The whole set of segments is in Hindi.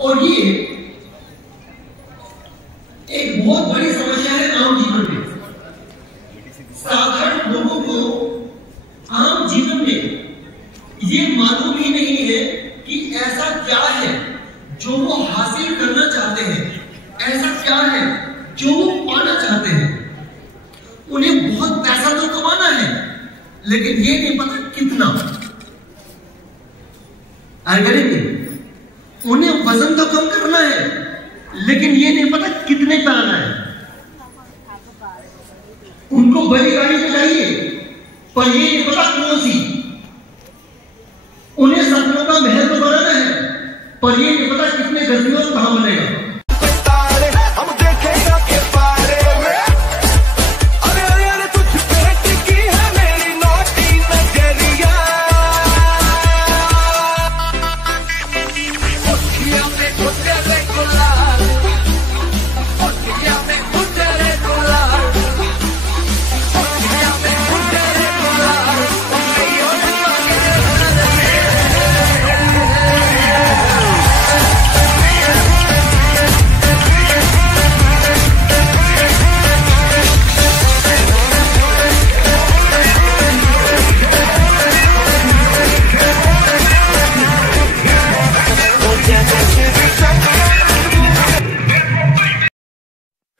और ये एक बहुत बड़ी समस्या है आम जीवन में। साधारण लोगों को आम जीवन में ये मालूम ही नहीं है कि ऐसा क्या है जो वो हासिल करना चाहते हैं, ऐसा क्या है जो वो पाना चाहते हैं। उन्हें बहुत पैसा तो कमाना है, लेकिन ये नहीं पता कितना। उन्हें वजन तो कम करना है, लेकिन ये नहीं पता कितने पे आना है। उनको बड़ी गाड़ी तो चाहिए, पर ये नहीं पता कौन सी। उन्हें सपनों का महल तो बनाना है, पर ये नहीं पता कितने गज में कहां बनेगा।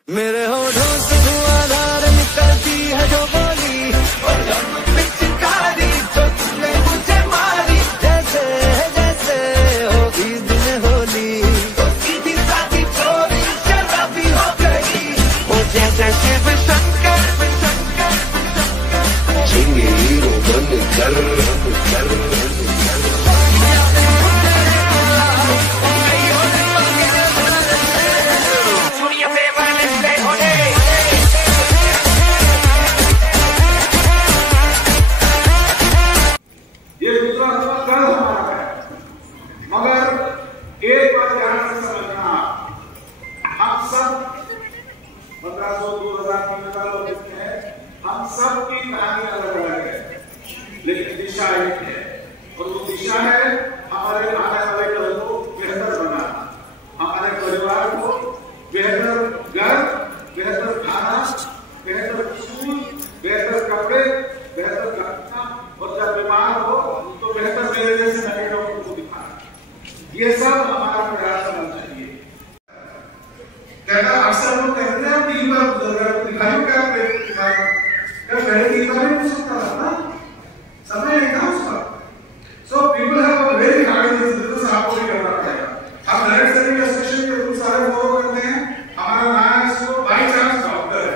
मेरे होठों से धुआंधार निकलती है जो बोली, और पिचकारी जो तुमने मुझे मारी। जैसे जैसे होगी दिन होली, तो सीधी सादी चोरी शराबी हो गई। वो जैसे शिव शंकर जिंगे हीरो बनकर हम सबकी कहानी अलग अलग है, लेकिन दिशा एक है। और वो दिशा है हमारे आने वाले कल को बेहतर बनाना, हमारे परिवार को बेहतर घर, बेहतर खाना, बेहतर स्कूल, बेहतर कपड़े, बेहतर कपड़ा, और जब बीमार हो तो बेहतर मेरे जैसे नए लोगों को दिखाना। ये सब हमारा प्रयास होना चाहिए। कहना अक्सर लोग कहते हैं 3 बार दिखाई क्या पहले 3 बार नहीं हो सकता था ना, समय नहीं था उसका। So people have a very hard in this business. आपको भी करना पड़ेगा। हम डायरेक्ट सेलिंग एसोसिएशन के रूल सारे फॉलो करते हैं। हमारा नाम इसको बाय चांस डॉक्टर है।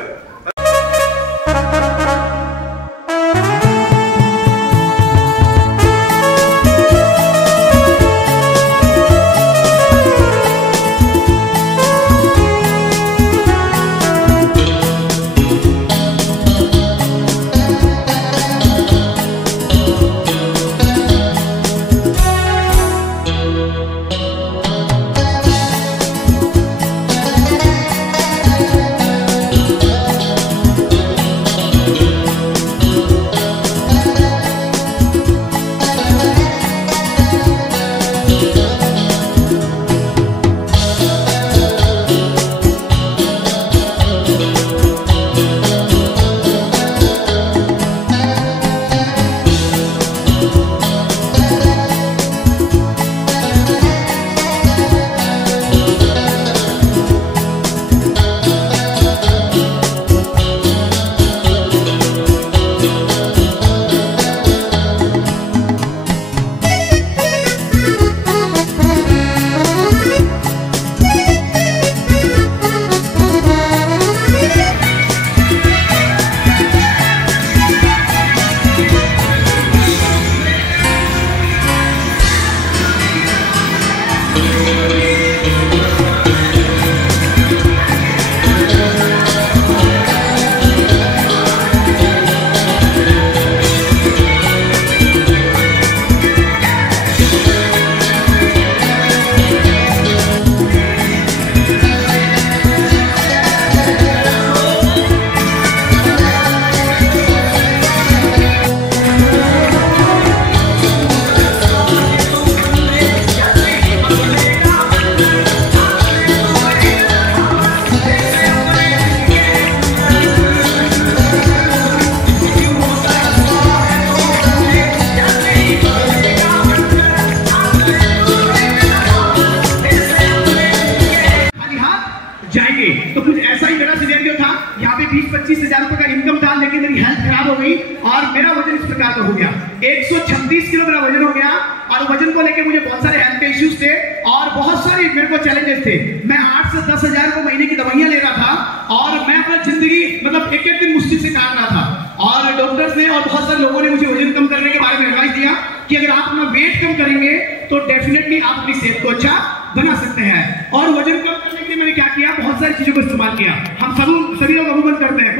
25,000 रुपए का इनकम था, लेकिन मेरी हेल्थ खराब हो गई और मेरा वजन इस प्रकार का हो गया। 136 किलो मेरा वजन हो गया और वजन को लेकर मुझे बहुत सारे हेल्थ के इश्यूज थे और बहुत सारे मेरे को चैलेंजेस थे। मैं 8 से 10,000 रुपए महीने की दवाइयां ले रहा था और मैं अपना जिंदगी मतलब एक एक दिन मुश्किल से काट रहा था। और डॉक्टर्स ने और बहुत सारे लोगों ने मुझे वजन कम करने के बारे में एडवाइस दिया कि अगर आप अपना वेट कम करेंगे तो डेफिनेटली आप अपनी सेहत को अच्छा बना सकते हैं। और वजन कम करने के लिए मैंने क्या किया, बहुत सारी चीजों को इस्तेमाल किया। हम सभी लोग अमूमन करते हैं,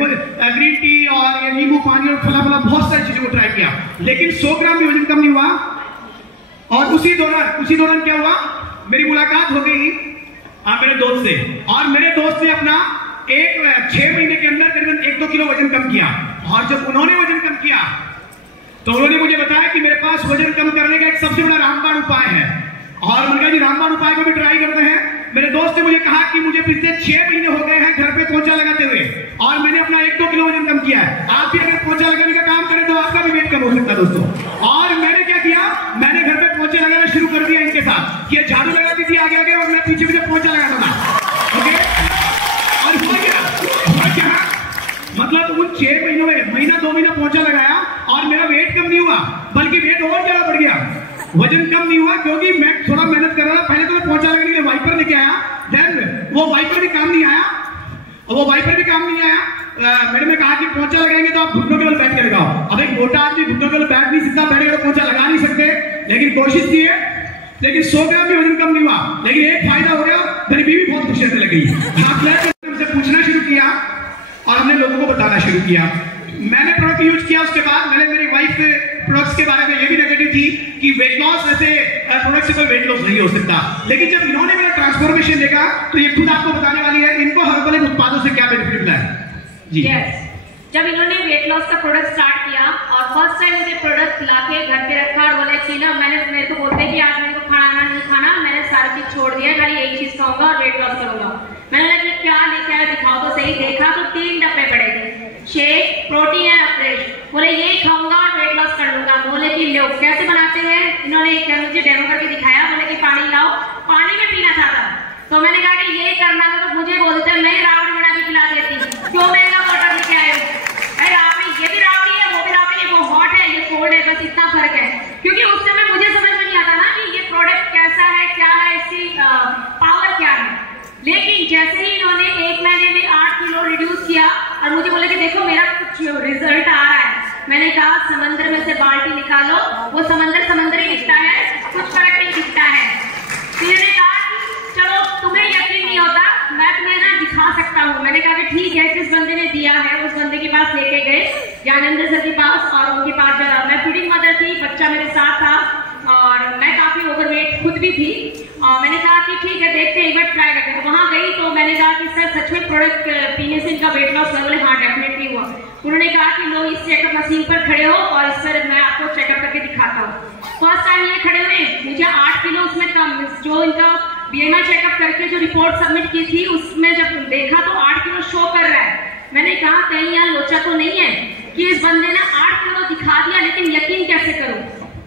ग्रीन टी और ये नींबू पानी और फला फला बहुत सारी चीजों को ट्राई किया, लेकिन 100 ग्राम भी वजन कम नहीं हुआ। और उसी दौरान क्या हुआ, मेरी मुलाकात हो गई मेरे दोस्त से और मेरे दोस्त ने अपना 6 महीने के अंदर करीबन 1-2 किलो वजन कम किया। और जब उन्होंने वजन कम किया तो उन्होंने मुझे बताया कि मेरे पास वजन कम करने का एक सबसे बड़ा रामबाण उपाय है। और मैंने कहा जी रामबाण उपाय को भी ट्राई करते हैं। मेरे दोस्त ने मुझे कहा कि मुझे पिछले 6 महीने हो गए हैं घर पे पोंछा लगाते हुए और मैंने अपना 1-2 किलो वजन कम किया है। आप भी अगर पोंछा लगाने का काम करें तो आपका भी वेट कम हो सकता है दोस्तों। और मैंने क्या किया, मैंने घर पे पोंछे लगाना शुरू कर दिया इनके साथ। ये झाड़ू लगाती थी आगे आगे और मैं पीछे पीछे पोंछा लगाता था। ओके, और हुआ क्या मतलब उन 6 महीनों में महीना 2 महीना पोंछा लगाया और मेरा वेट कम नहीं हुआ, बल्कि वेट और ज्यादा बढ़ गया। वजन कम नहीं हुआ क्योंकि मैं थोड़ा मेहनत कर रहा था। पहले तो मैं पोंछा लगाने के लिए वाइपर लेके आया, देन वो वाइपर भी काम नहीं आया मैडम ने कहा कि पोंछा लगाएंगे तो आप घुटनों के बल बैठ के लगाओ। अब एक मोटा आदमी घुटनों के बल बैठ नहीं सकता, बैठेगा तो पोंछा लगा नहीं सकते, लेकिन कोशिश की है। लेकिन 100 ग्राम भी वजन कम नहीं हुआ, लेकिन एक फायदा हो गया, मेरी बीवी बहुत खुश रहने लगी। हमसे पूछना शुरू किया और हमने लोगों को बताना शुरू किया। मैंने प्रोडक्ट यूज किया, उसके बाद मैंने मेरी वाइफ प्रोडक्ट्स के बारे में ये भी नेगेटिव थी कि वेट लॉस ऐसे प्रोडक्ट से कोई वेट लॉस नहीं हो सकता। लेकिन जब इन्होंने मेरा ट्रांसफॉर्मेशन देखा तो ये खुद आपको बताने वाली है इनको हर्बल उत्पादों से क्या बेनिफिट मिला है जी। जब इन्होंने वेट लॉस का प्रोडक्ट स्टार्ट किया और फर्स्ट टाइम मुझे प्रोडक्ट लाके घर पे रखा और बोला कि ना मेरे को बोलते हैं कि आज मेरे को खाना नहीं खाना, मैंने सारी चीज छोड़ दिया, खाली एक चीज खाऊंगा और वेट लॉस करूंगा। मैंने लगा कि क्या लेके आया दिखाओ तो सही। देखा तो 3 डब्बे पड़े थे, शेक, प्रोटीन एंड फ्रेश। बोले ये खाऊंगा और वेट लॉस कर लूंगा। बोले कि लो कैसे बनाते हैं, इन्होंने एक मुझे डेमो करके दिखाया। बोले कि पानी लाओ, पानी में पीना था। तो मैंने कहा कि ये करना था तो मुझे बोलते मैं रावड़ी बना के खिला देती, क्यों महंगा वाटर लेके आए हो। अरे रावड़ी, ये भी रावड़ी है, वो भी रावड़ी है, वो हॉट है, ये कोल्ड है, बस इतना फर्क है। क्योंकि उस समय मुझे समझ में नहीं आता ना कि ये प्रोडक्ट कैसा है, क्या है, इसकी पावर क्या है। लेकिन जैसे ही इन्होंने 1 महीने में 8 किलो रिड्यूस किया और मुझे बोले कि देखो मेरा कुछ रिजल्ट आ रहा है। मैंने कहा समंदर में से बाल्टी निकालो, वो समंदर ही दिखता है, कुछ फर्क नहीं दिखता है। फिर मैंने कहा चलो तुम्हें यकीन नहीं होता, मैं तुम्हें ना दिखा सकता हूँ। मैंने कहा कि ठीक है, जिस बंदे ने दिया है उस बंदे के पास लेके गए, ज्ञानेंद्र सर के पास। और उनके पास जरा मैं फीडिंग मदर थी, बच्चा मेरे साथ था और मैं काफी ओवरवेट खुद भी थी। और मैंने कहा कि ठीक है देखते हैं, एक बार ट्राई करते हैं। तो वहाँ गई तो मैंने कहा कि सर सच में प्रोडक्ट पीने से इनका वेट लॉस हुआ? हाँ डेफिनेटली हुआ। उन्होंने कहा कि लो इस चेकअप मशीन पर खड़े हो और इस पर मैं आपको चेकअप करके दिखाता हूँ। फर्स्ट टाइम ये खड़े हुए, मुझे 8 किलो उसमें कम, जो इनका बीएमआई चेकअप करके जो रिपोर्ट सबमिट की थी उसमें जब देखा तो 8 किलो शो कर रहा है। मैंने कहा कहीं यहाँ लोचा तो नहीं है कि इस बंदे ने 8 किलो दिखा दिया, लेकिन यकीन कैसे करूं?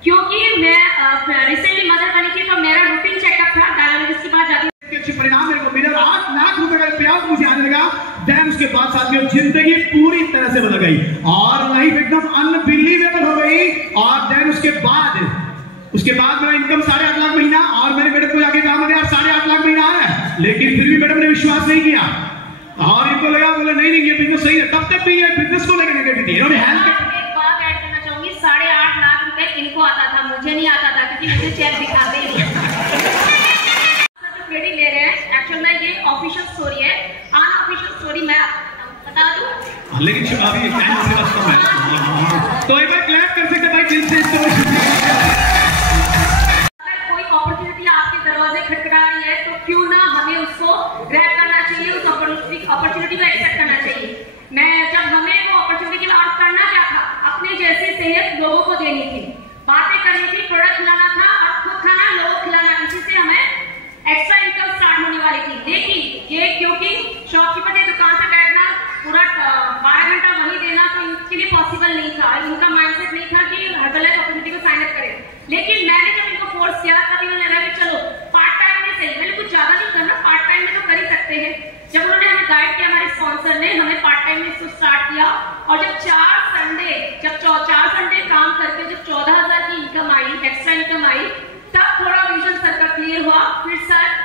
क्योंकि मैं रिसेंटली मदर बनी थी तो मेरा रूटीन चेकअप था, डायबिटीज के पास जाती अच्छे परिणाम मेरे को मिले, 8 लाख रुपए का पेआउट मुझे आने लगा। देन उसके बाद साथ में जिंदगी पूरी तरह से बदल गई और लाइफ एकदम अनबिलीवेबल हो गई। और देन उसके बाद मेरा इनकम 8.5 लाख महीना और मेरे मैडम को जाके कहा मैंने 8.5 लाख महीना आ रहा है, लेकिन फिर भी मैडम ने विश्वास नहीं किया और इनको लगा बोले नहीं ये बिजनेस सही है। तब तक भी ये बिजनेस को लेकर नेगेटिव थी। इन्होंने हेल्थ एक बात ऐड करना चाहूंगी, 8.5 लाख रुपए इनको आता था, मुझे नहीं आता था क्योंकि मुझे चेक दिखाते ही नहीं। क्रेडिट ले रहे हैं, एक्चुअल में ये ऑफिशियल स्टोरी है, अनऑफिशियल स्टोरी मैं बता दूं। लेकिन अभी टाइम मेरे पास कम है तो एक बार क्लैप कर सकते भाई दिल से इसको। अगर कोई अपॉर्चुनिटी आपके दरवाजे खटखटा रही है तो क्यों ना हमें उसको ग्रैब करना चाहिए, उस अपॉर्चुनिटी को एक्सेप्ट करना चाहिए। जब हमें वो अपॉर्चुनिटी के बाद करना क्या था, अपने जैसे सेहत लोगों को देनी थी, बातें करनी थी, प्रोडक्ट खिलाना था और खुद खाना, लोगों को खिलाना। इसी से हमें एक्स्ट्रा इनकम स्टार्ट होने वाली थी। लेकिन ये क्योंकि शॉपकीपर की दुकान पे बैठना, पूरा 12 घंटा वहीं देना तो इनके लिए पॉसिबल नहीं था। इनका माइंडसेट नहीं था कि हर्बल अपॉर्चुनिटी को साइन अप करें। लेकिन मैंने जब इनको फोर्स किया तब इन्होंने लगा कि चलो पार्ट टाइम में सही, मैंने कुछ ज्यादा नहीं करना, पार्ट टाइम में तो कर ही सकते हैं। जब उन्होंने हमें गाइड किया, हमारे स्पॉन्सर ने हमें पार्ट टाइम में इसको स्टार्ट किया। और जब 4 संडे काम करके जब 14,000 की इनकम आई, एक्स्ट्रा इनकम आई, तब थोड़ा विजन सर का क्लियर हुआ। फिर सर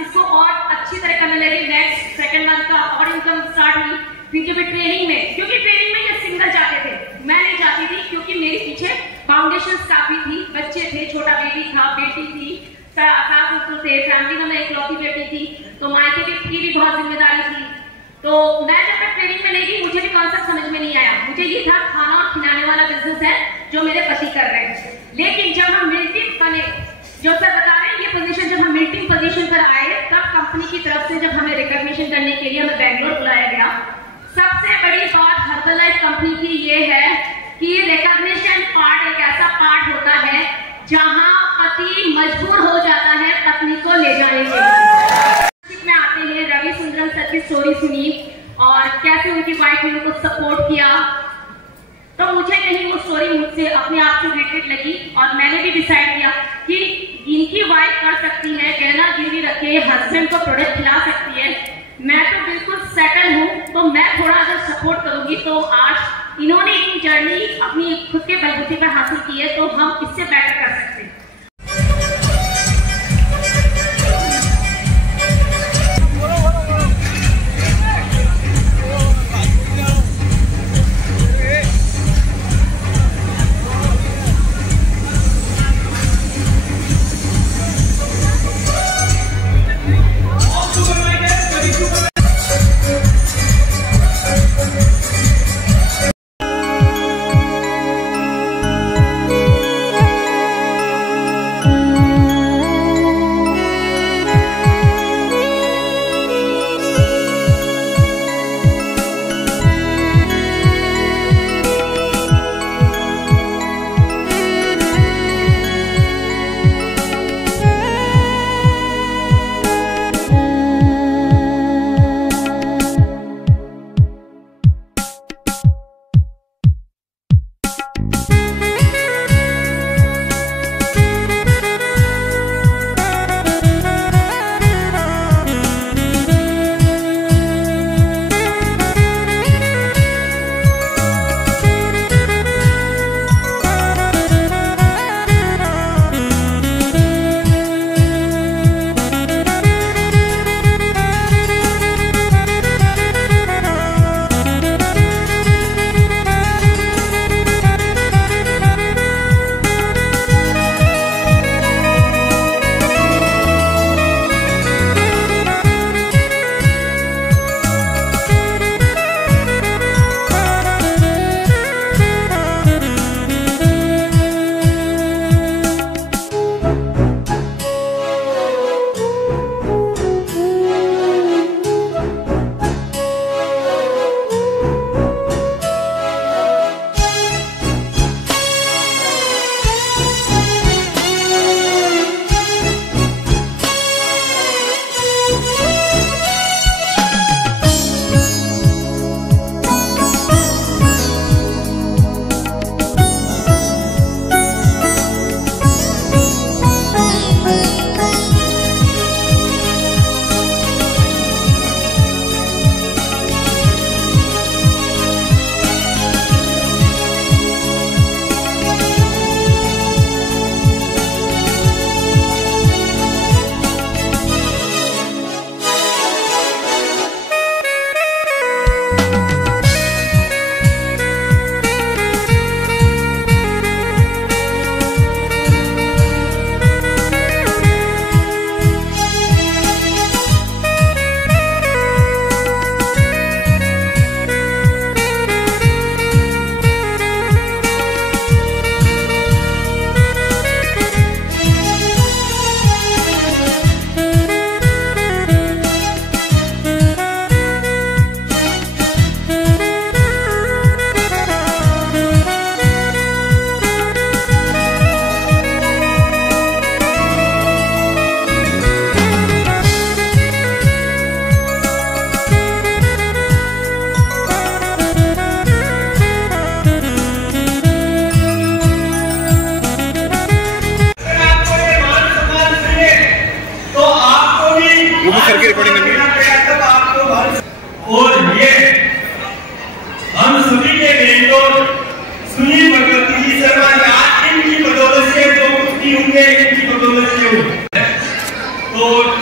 इसको और अच्छी तरह करने लगे। नेक्स्ट सेकंड मंथ का और इनकम स्टार्ट हुई। फिर जब ट्रेनिंग में, क्योंकि ट्रेनिंग में ये सिंगल जाते थे, मैं नहीं जाती थी क्योंकि मेरे पीछे फाउंडेशन काफी थी, बच्चे थे, छोटा बेबी था, बेटी थी, सास ससुर थे, फैमिली में मैं इकलौती बेटी थी, तो मायके की भी बहुत जिम्मेदारी थी। तो मैं जब तक ट्रेनिंग में नहीं गई मुझे भी कॉन्सेप्ट समझ में नहीं आया। मुझे ये था खाना और खिलाने वाला बिजनेस है जो मेरे पति कर रहे हैं। लेकिन जब हम मिल्टिंग बने, जो सर बता रहे हैं, ये पोजीशन जब हम मिल्टिंग पोजीशन पर आए, तब कंपनी की तरफ से जब हमें रिकॉग्निशन करने के लिए हमें बैंगलोर बुलाया गया। सबसे बड़ी बात हर्बलाइफ कंपनी की ये है कि रिकॉग्निशन पार्ट एक ऐसा पार्ट होता है जहां पति मजबूर हो जाता है पत्नी को ले जाने के लिए। में आते हैं, रवि सुंदरम सर की स्टोरी सुनी और कैसे उनकी वाइफ ने उनको सपोर्ट किया, तो मुझे कहीं वो स्टोरी मुझसे अपने आप से रिलेटेड लगी और मैंने भी डिसाइड किया कि इनकी वाइफ कर सकती है, गहना गिरवी रखे हस्बैंड को प्रोडक्ट खिला सकती है, मैं तो बिल्कुल सेटल हूँ, तो मैं थोड़ा अगर सपोर्ट करूंगी तो आज इन्होंने इतनी जर्नी अपनी खुद के बलबूते पर हासिल की है, तो हम इससे बेटर कर सकते हैं।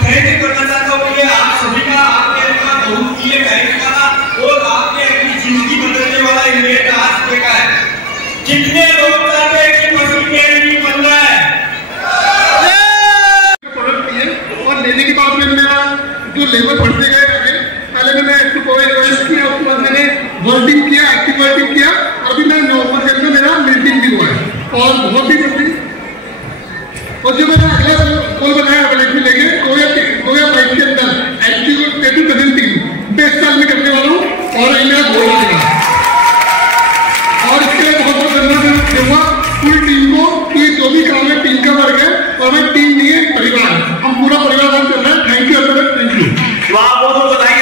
थैंक यू करना चाहता हूँ कि आप सभी का आपने अपना बहुत किए कहने वाला और आपने अपनी जिंदगी बदलने वाला इवेंट आज देखा है। कितने लोग चाहते हैं कि मशीन में नहीं बन रहा है प्रोडक्ट दिए और लेने के बाद में मेरा जो लेवल बढ़ते गए आगे, पहले मैंने एक्टिव कोएक्सिस्ट किया, उसके बाद मैंने वर्डिंग किया, एक्टिव वर्डिंग किया, अभी मैं नॉर्मल के अंदर मेरा मिल्टिंग भी हुआ है और बहुत ही जल्दी। और जो मैंने अगला गोल बनाया अपने लेके 2022 के अंदर एक्टिव टेटू प्रेजेंटिंग 20 साल में करने वाला हूँ और मेरा गोल बनेगा। और इसके लिए बहुत बहुत धन्यवाद दूंगा पूरी टीम को कि जो भी काम है टीम का वर्क है और मैं टीम नहीं है परिवार, हम पूरा परिवार काम कर रहे हैं। Thank you Allah, thank you. आप बहुत बधाई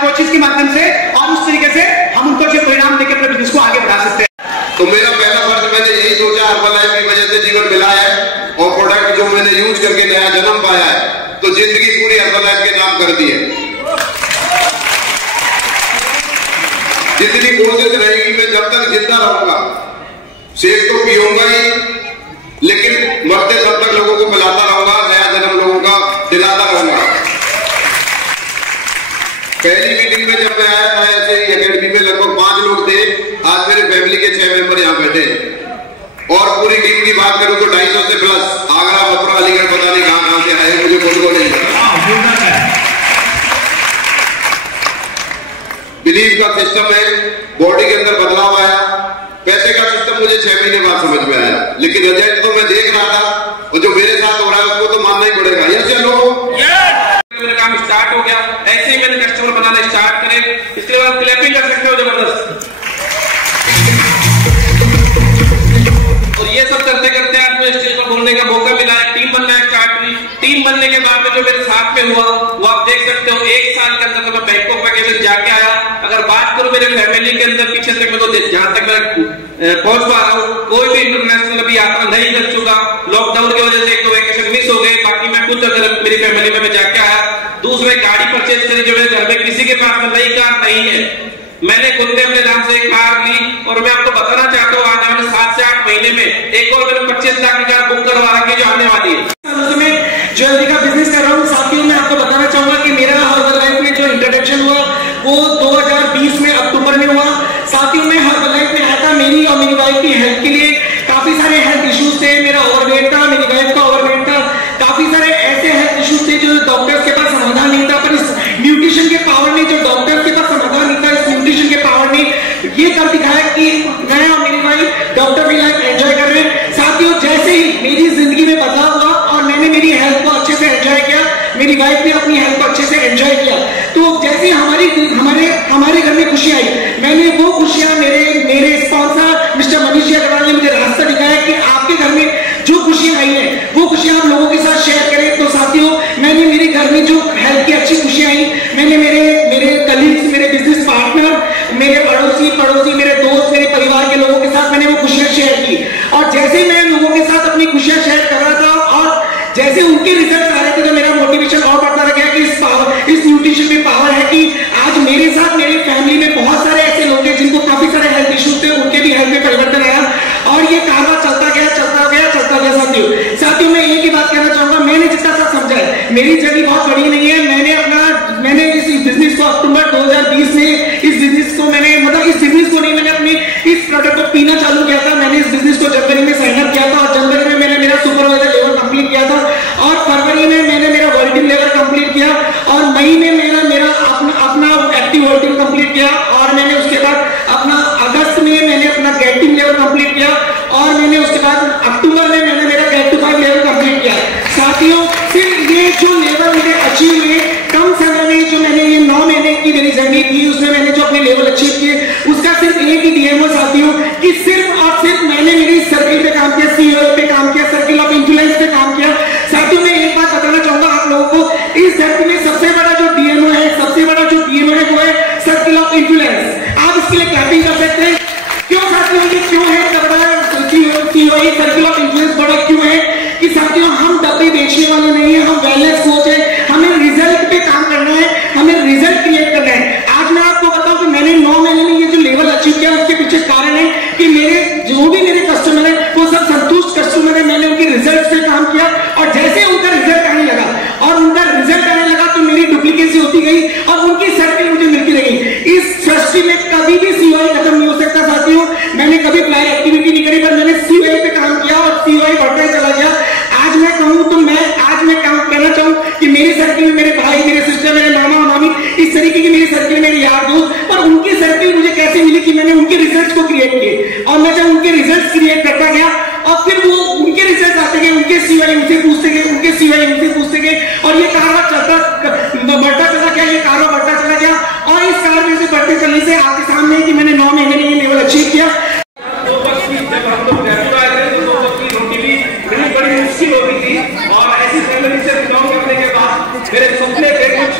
कोचिंग के माध्यम से और उस तरीके से हम उनको अच्छे परिणाम देकर अपने बिजनेस को आगे बढ़ा सकते हैं। तो मेरा पहला फर्ज मैंने यही सोचा, हर्बलाइफ की वजह से जीवन मिला है और प्रोडक्ट जो मैंने यूज करके नया जन्म पाया है, तो जिंदगी पूरी हर्बलाइफ के नाम कर दी है। जितनी कोशिश रहेगी मैं जब तक जिंदा रहूंगा शेक तो पीऊंगा ही, लेकिन मरते तब तक लोगों को पिलाता रहूंगा, नया जन्म लोगों का दिलाता रहूंगा। पहली मीटिंग में जब मैं आया था ऐसे ही एकेडमी में लगभग 5 लोग थे, आज मेरे फैमिली के 6 मेंबर यहाँ बैठे हैं और पूरी टीम की बात करूं तो 250 से प्लस, आगरा, मथुरा, अलीगढ़, पता नहीं कहां से आए, मुझे खुद को नहीं पता। बिलीफ का सिस्टम है, बॉडी के अंदर बदलाव आया, पैसे का सिस्टम मुझे 6 महीने बाद समझ में आया, लेकिन रिजल्ट तो मैं देख रहा था और जो मेरे साथ हो रहा है उसको तो मानना ही पड़ेगा। ये चलो मेरा काम स्टार्ट हो गया, ऐसे ही मैंने कस्टमर बनाना स्टार्ट करे। इसके बाद क्लैपिंग कर सकते हो जबरदस्त। और ये सब करते करते आज मुझे स्टेज पर बोलने का मौका मिला है, टीम बनना स्टार्ट हुई। टीम बनने के बाद में जो मेरे साथ में हुआ वो आप देख सकते हो। 1 साल के अंदर मैं बैंकॉक वैकेशन जाके आया। अगर बात करूं मेरे फैमिली के अंदर पीछे तक मैं तो जहां तक मैं पहुंच पा रहा हूँ, कोई भी इंटरनेशनल अभी यात्रा नहीं कर चुका। लॉकडाउन की वजह से एक तो वैकेशन मिस हो गए, बाकी मैं खुद अगर मेरी फैमिली में मैं जाके आया। दूसरे गाड़ी परचेज करी जो मेरे घर में किसी के पास में नई कार नहीं है, मैंने खुद ने अपने नाम से एक कार ली। और मैं आपको बताना चाहता हूँ आज मैंने 7 से 8 महीने में एक और मैंने 25 लाख की कार बुक करवा रखी जो आने वाली है। ज्वेलरी का बिजनेस कर रहा हूँ। साथियों मैं आपको बताना चाहूंगा कि मेरा हर्बलाइफ में जो इंट्रोडक्शन हुआ वो 2020 में अक्टूबर में हुआ। साथियों में हर्बलाइफ में आया था मेरी और मेरी वाइफ की हेल्थ के लिए। काफी सारे हेल्थ इश्यूज थे, मेरा ओवरवेट था, मेरी वाइफ का ओवरवेट था, काफी सारे ऐसे हेल्थ इश्यूज थे जो डॉक्टर्स के पास समाधान नहीं था। पर इस न्यूट्रिशन के पावर ने, जो डॉक्टर्स के पास समाधान नहीं था, इस न्यूट्रिशन के पावर ने ये कर दिखाया कि मैं और मेरी वाइफ डॉक्टर की लाइफ एंजॉय कर रहे हैं। साथियों जैसे ही मेरी जिंदगी में बदलाव हुआ और मैंने मेरी हेल्थ को अच्छे से एंजॉय किया, मेरी वाइफ ने अपनी हेल्थ को अच्छे से एंजॉय किया, तो जैसे हमारे घर में खुशी आई, मैंने वो खुशियां मेरे स्पॉन्सर मिस्टर मनीष जी अग्रवाल ने मुझे रास्ता दिखाया कि आपके घर में जो खुशियां आई है वो खुशियां आप लोगों के साथ शेयर करें। तो साथियों मैंने मेरे घर में जो हेल्थ की अच्छी खुशियां आई, मैंने मेरे कलीग्स, मेरे बिजनेस पार्टनर, मेरे पड़ोसी, मेरे दोस्त, मेरे परिवार के लोगों के साथ मैंने वो खुशियां शेयर की। और जैसे मैं लोगों के साथ अपनी खुशियां शेयर कर रहा था और जैसे उनके रिजल्ट आ रहे थे, तो मेरा मोटिवेशन और बढ़ता गया कि इस न्यूट्रिशन में पावर है कि आज मेरे साथ मेरी फैमिली में बहुत सारे पीना चालू किया था। मैंने इस बिजनेस को जनवरी में साइन अप किया था और जनवरी में मैंने मेरा सुपरवाइजर लेवल कंप्लीट किया था और फरवरी में मैंने मेरा वर्ल्ड लेवल कंप्लीट किया और मई में मेरा अपना एक्टिव वर्ल्ड कंप्लीट किया और मैंने उसके बाद अपना अगस्त में मैंने अपना गेट टीम लेवल कंप्लीट किया और मैंने उसके बाद अक्टूबर में मैंने मेरा गेट टू 5 लेवल कंप्लीट किया। साथियों, फिर ये जो लेवल मुझे अचीव हुए कम समय में, जो मैंने ये 9 महीने की मेरी जर्नी की, उसमें मैंने जो अपने लेवल अचीव किए उसका सिर्फ एक ही डीएमओ साथियों कि सिर्फ और सिर्फ मैंने मेरी सर्किल पे काम किया, सीओ पे काम किया, सर्किल ऑफ इन्फ्लुएंस पे काम किया। साथियों, मैं एक बात बताना चाहूंगा आप लोगों को, इस धरती में सबसे बड़ा जो डीएमओ है, सबसे बड़ा जो डीएमओ है वो है सर्किल ऑफ इन्फ्लुएंस। आप इसके लिए क्लैपिंग कर सकते हैं। क्यों साथियों, ये क्यों है सर्किल ऑफ इन्फ्लुएंस बड़ा क्यों है कि साथियों हम डब्बे बेचने वाले नहीं है, हम वेलनेस कोच है, हमें रिजल्ट पे काम करना है, हमें रिजल्ट क्रिएट करना है। आज मैं आपको बताऊं कि मैंने 9 महीने में ये जो लेवल अचीव किया उसके पीछे कारण है कि मेरे जो भी मेरे कस्टमर है वो सब संतुष्ट कस्टमर है। मैंने उनके रिजल्ट पे काम किया और जैसे उनका रिजल्ट आने लगा और उनका रिजल्ट आने लगा तो मेरी डुप्लीकेसी होती गई और उनकी सर्किल मुझे मिलती रही। इस सृष्टि में कभी भी सीओआई खत्म नहीं हो सकता साथियों। मैंने कभी फ्लायर एक्टिविटी नहीं करी पर मैंने सीओआई पे काम किया और सीओआई बढ़ता ही चला गया। आज मैं कहूं तो आज मैं काम करना चाहूं कि मेरी सर्किल में मेरे भाई, मेरे सिस्टर, मेरे मामा मामी, इस तरीके की मेरी सर्किल, मेरे यार दोस्त, पर उनकी सर्किल मुझे कैसे मिली कि मैंने उनके रिजल्ट्स को क्रिएट किए और मैं जब उनके रिजल्ट्स क्रिएट करता गया और फिर वो उनके रिजल्ट्स आते गए, उनके सीओआई उनसे पूछते गए, उनके सीओआई उनसे पूछते गए और ये कारोबार बढ़ता चला गया, ये कारोबार बढ़ता चला गया और इस कारोबार से बढ़ते चलने से आपके सामने कि मैंने 9 महीने में ये लेवल अचीव किया। मुश्किल होती थी और ऐसी फैमिली से बिलोंग करने के बाद मेरे सपने थे कुछ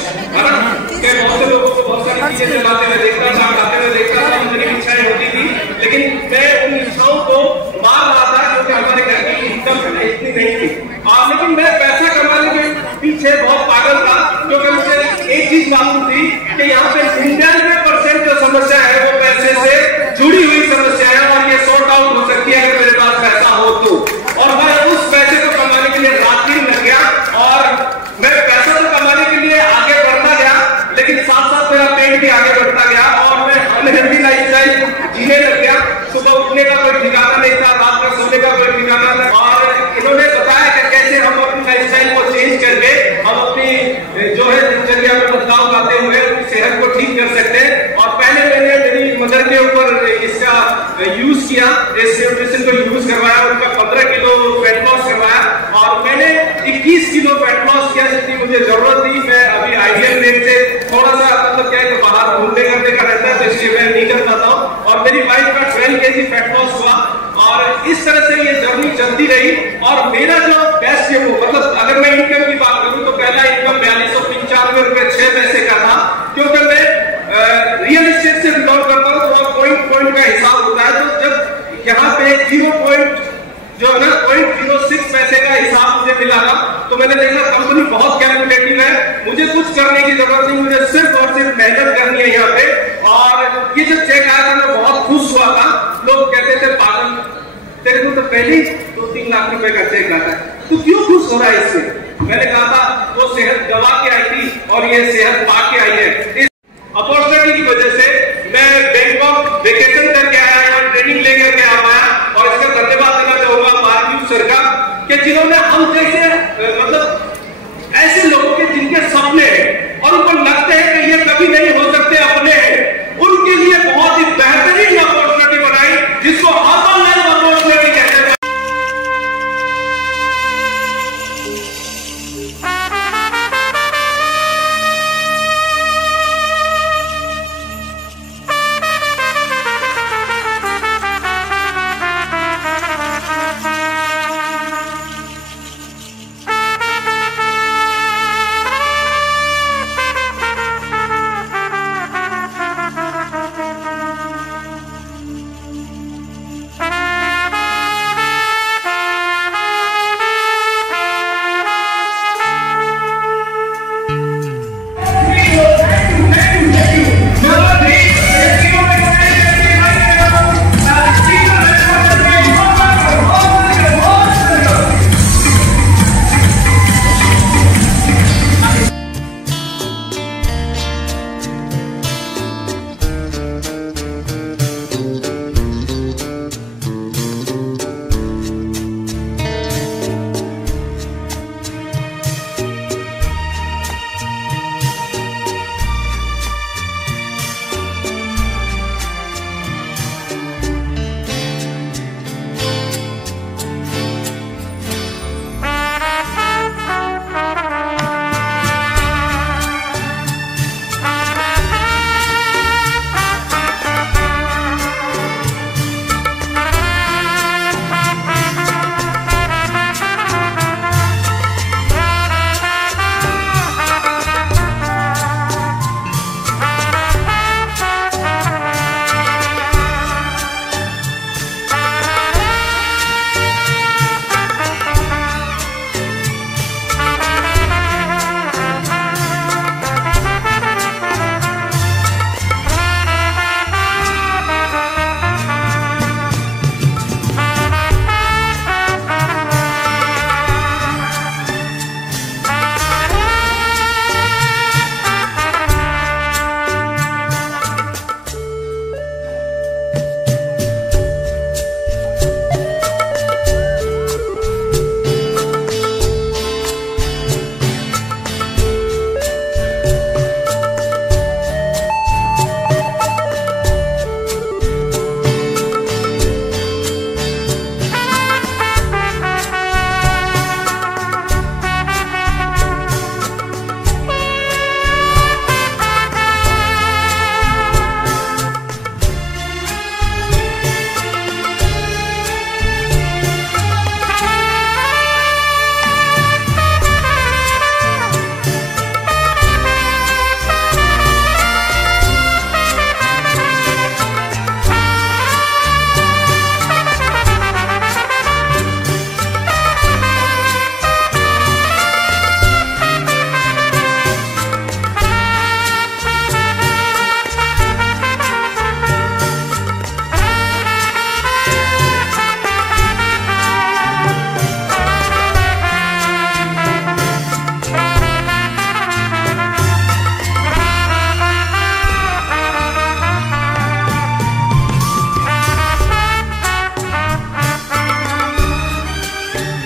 के बहुत से लोगों को बहुत सारी चीजें चलाते हुए देखता था, गाते हुए देखता था, मेरी इच्छाएं होती थी लेकिन मैं उन इच्छाओं को मार रहा था क्योंकि हमारे घर की इनकम इतनी नहीं थी। लेकिन मैं पैसा कमाने के पीछे बहुत पागल था क्योंकि मुझे एक चीज मालूम थी कि यहाँ पे 99% जो समस्या है वो पैसे से जुड़ी हुई समस्या है और ये सॉर्ट आउट हो सकती है अगर मेरे पास पैसा हो तो। और मैं उस पैसे को कमाने के लिए रात दिन लग गया और मैं पैसा तो कमाने के लिए आगे बढ़ता गया लेकिन साथ साथ मेरा पेट भी आगे बढ़ता गया और मैं अनहेल्दी लाइफस्टाइल जीने लग गया। सुबह उठने का कोई ठिकाना नहीं था, रात में सोने का कोई ठिकाना नहीं और इन्होंने बताया कि कैसे हम अपनी लाइफस्टाइल को चेंज करके हम अपनी जो है दिनचर्या में बदलाव लाते हुए सेहत को ठीक कर सकते हैं। और पहले मैंने मेरी मदर के ऊपर इसका यूज किया, इस न्यूट्रिशन को यूज करवाया, उनका 15 किलो वेट लॉस करवाया और मैंने 21 किलो वेट लॉस किया जितनी मुझे जरूरत थी। मैं अभी आइडियल वेट से थोड़ा सा मतलब क्या है कि बाहर घूमने करने का रहता है तो इसलिए मैं नहीं कर पाता हूँ और मेरी वाइफ का 12 kg वेट लॉस हुआ और इस तरह से ये जर्नी चलती रही। और मेरा जो बेस्ट है वो मतलब अगर मैं इनकम की बात करूं तो पहला इनकम 4295 रुपए 6 पैसे का था क्योंकि मैं रियल एस्टेट से बिलोंग करता हूँ तो पॉइंट का हिसाब होता है। तो जब यहाँ पे 0.06 पैसे का हिसाब मुझे मिला था तो मैंने देखा कंपनी बहुत कैलकुलेटिव है, मुझे कुछ करने की जरूरत नहीं, मुझे सिर्फ और सिर्फ मेहनत करनी है यहाँ पे। और ये जब चेक आया था मैं बहुत खुश हुआ था। लोग कहते थे पागल तेरे को तो पहले ही 2-3 लाख रुपए का चेक आता है, तू क्यों खुश हो रहा है इससे? मैंने कहा था वो सेहत गवा के आई थी और ये सेहत पा के आई है। इस अपॉर्चुनिटी की वजह से मैं बैंकॉक वेकेशन करके आया, यहाँ ट्रेनिंग लेकर के आया और इसका धन्यवाद देना चाहूंगा मार्क्यू सर का कि जिन्होंने हम जैसे